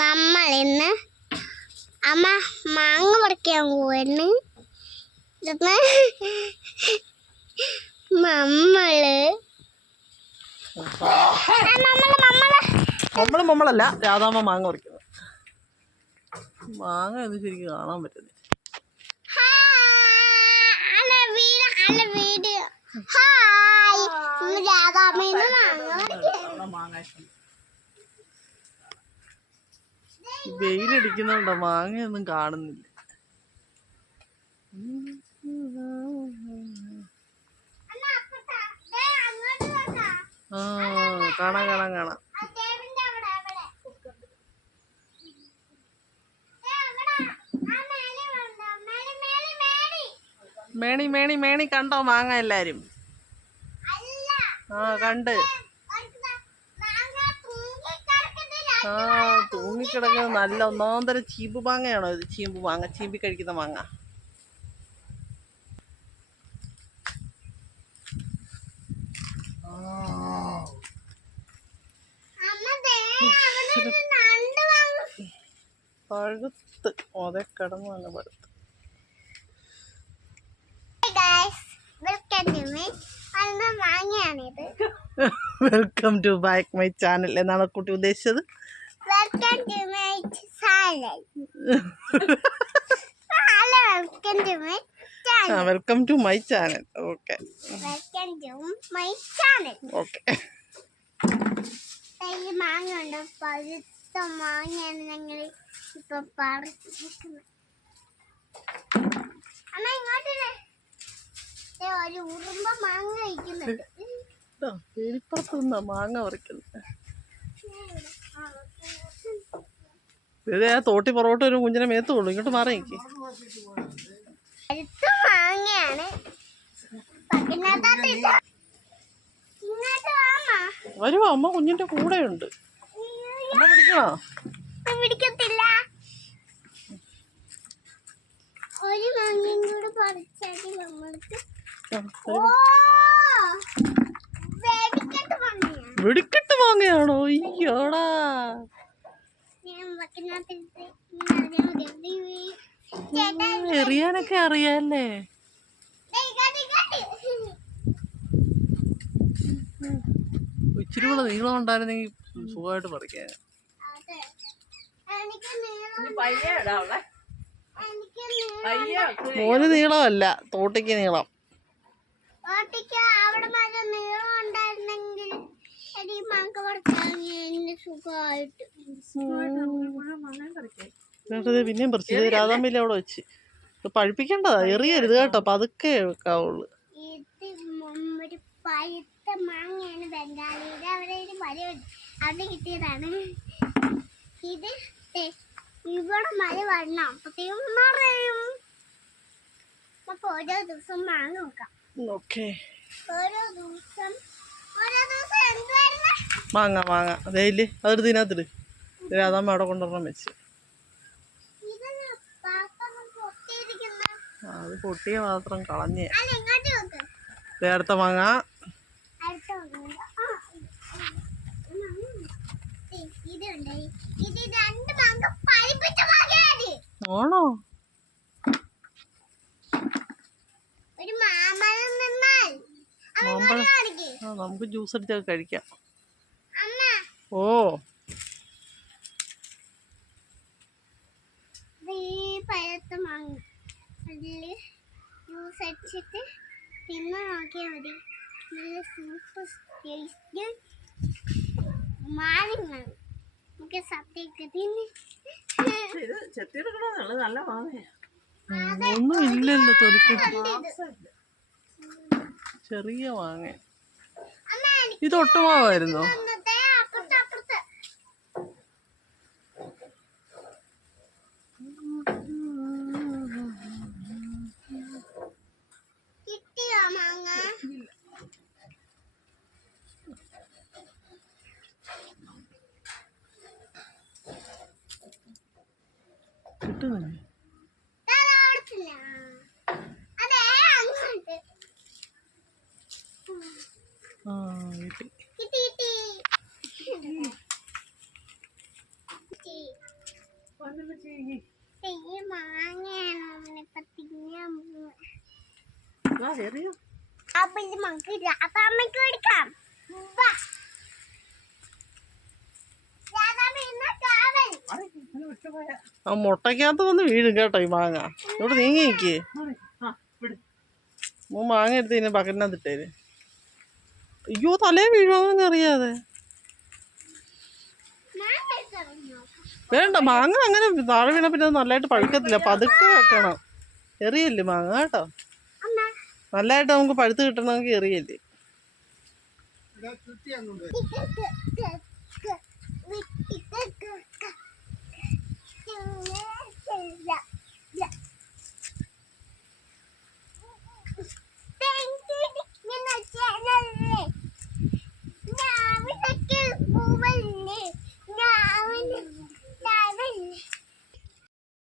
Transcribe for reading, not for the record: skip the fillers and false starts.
നമ്മളിന്ന് അമ്മ മാങ്ങ പറിക്കാൻ പോവാണ്. നമ്മളല്ല രാധാമ്മ മാങ്ങ പറിക്കുന്നത്. മാങ്ങ ഒന്നും ശരിക്കും കാണാൻ പറ്റുന്നില്ല. വെയിലടിക്കുന്നുണ്ടോ മാങ്ങയൊന്നും കാണുന്നില്ല. ആ കാണാം കാണാം കാണാം. മേണി മേണി മേണി കണ്ടോ മാങ്ങ എല്ലാരും? ആ കണ്ട്. ആ തൂങ്ങിക്കിടക്കുന്നത് നല്ല ഒന്നാന്തരം ചീമ്പ് മാങ്ങയാണോ ഇത്? ചീമ്പ് മാങ്ങ, ചീമ്പി കഴിക്കുന്ന മാങ്ങ. പഴുത്ത് അതെ കിടന്നു തന്നെ പഴുത്ത്. Welcome to back my channel എന്നാണ് കുട്ടി ഉദ്ദേശിച്ചത്. Welcome to my channel. Okay okay. മാങ്ങ ഉണ്ട്, പഴുത്ത മാങ്ങയാണ് ഞങ്ങൾ ഇപ്പൊ പറിച്ചിരിക്കുന്നത്. അമ്മ ഇങ്ങോട്ടേ ഒരു ഉറുമ്പ മാങ്ങ കഴിക്കുന്നുണ്ട്. എലിപ്പുറത്തുനിന്നാ മാങ്ങ പറിക്കുന്നത്. ഇതേ തോട്ടി പുറകോട്ട് ഒരു കുഞ്ഞിനെ മേത്ത് കൊള്ളു. ഇങ്ങോട്ട് മാറി നിൽക്കി. മാങ്ങയാണ്. വരുമോ? അമ്മ കുഞ്ഞിന്റെ കൂടെ ഉണ്ട്. അമ്മ പിടിക്കണോ? പിടിക്കത്തില്ല. ഒരു മാങ്ങയും കൂടെ പറിച്ചാൽ നമ്മൾക്ക് വെടിക്കെട്ട് മാങ്ങയാണോ? അയ്യോടാ, എറിയാനൊക്കെ അറിയാല്ലേ? ഇച്ചിരി കൂടെ നീളം ഉണ്ടായിരുന്നെങ്കിൽ സുഖമായിട്ട് പറിക്കാൻ. മോന് നീളമല്ല, തോട്ടിക്ക് നീളം. പിന്നെയും പറിച്ചത് രാധാമ്പില്ല അവിടെ വെച്ച്. പഴുപ്പിക്കേണ്ടതാ, എറിയരുത് കേട്ടോ, പതുക്കെ വെക്കാവുള്ളു. പഴുത്ത മാങ്ങയാണ് ബംഗാളിയുടെ. അവിടെ ഒരു മര അവിടെ കിട്ടിയതാണ് ഇത്. ഇവിടെ മഴ വരണം, അപ്പത്തേക്കും മറയും. നമുക്ക് ഓരോ ദിവസം മാങ്ങ നോക്കാം. ഓരോ ദിവസം എന്തുവായിരുന്നു? മാങ്ങ മാങ്ങ അതേല് അതെടുത്ത് ഇതിനകത്തിട്. രാധാമ്മ അവിടെ കൊണ്ടുവരണം വെച്ച്. അത് പൊട്ടിയ പാത്രം കളഞ്ഞേ. അടുത്ത മാങ്ങ. ആണോ? നമുക്ക് ജ്യൂസ് അടിച്ചൊക്കെ കഴിക്കാം. ഓ പഴുത്ത മാങ്ങ അതില് ജ്യൂസ് അടിച്ചിട്ട് തിന്ന് നോക്കിയാൽ മതി. നല്ല സൂപ്പർ ടേസ്റ്റ് മാങ്ങ. നമുക്ക് സത്യൊക്കെ തിന്ന് നല്ല മാങ്ങയാ. ഒന്നും ഇല്ലല്ലോ തൊലിക്കട്ട്. ചെറിയ മാങ്ങ. ഇത് ഒട്ടുമാവായിരുന്നോ? കിട്ടിയോ മാങ്ങ? കിട്ടുന്നില്ല. കിട്ടി. ഈ മാങ്ങയാണ് നമ്മളിപ്പോ തിന്നാൻ പോകുന്നത്. അപ്പൊ ഇത് നമുക്ക് രാധാമ്മയ്ക്ക് കൊടുക്കാം. വാ. രാധാമ്മ ഇന്ന് കാവൽ. ആ മുട്ടയ്ക്കകത്ത് വന്ന് വീഴും കേട്ടോ ഈ മാങ്ങ. ഇവിടെ നീങ്ങി നിൽക്കേ. മാങ്ങ എടുത്ത് ഇതിനെ ബക്കറ്റിനകത്ത് ഇട്ടേര്. അയ്യോ തലേ വീഴുവാന്ന് അറിയാതെ. മാങ്ങ എടുത്തറിഞ്ഞോ? വേണ്ട, മാങ്ങ അങ്ങനെ താഴെ വീണ പിന്നെ അത് നല്ലതായിട്ട് പഴുക്കത്തില്ല. പതുക്കെ വെക്കണം. എറിയല്ലേ മാങ്ങ കേട്ടോ. അമ്മ നല്ലതായിട്ട് നമുക്ക് പഴുത്ത് കിട്ടണമെങ്കിൽ എറിയല്ലേ. ഇത്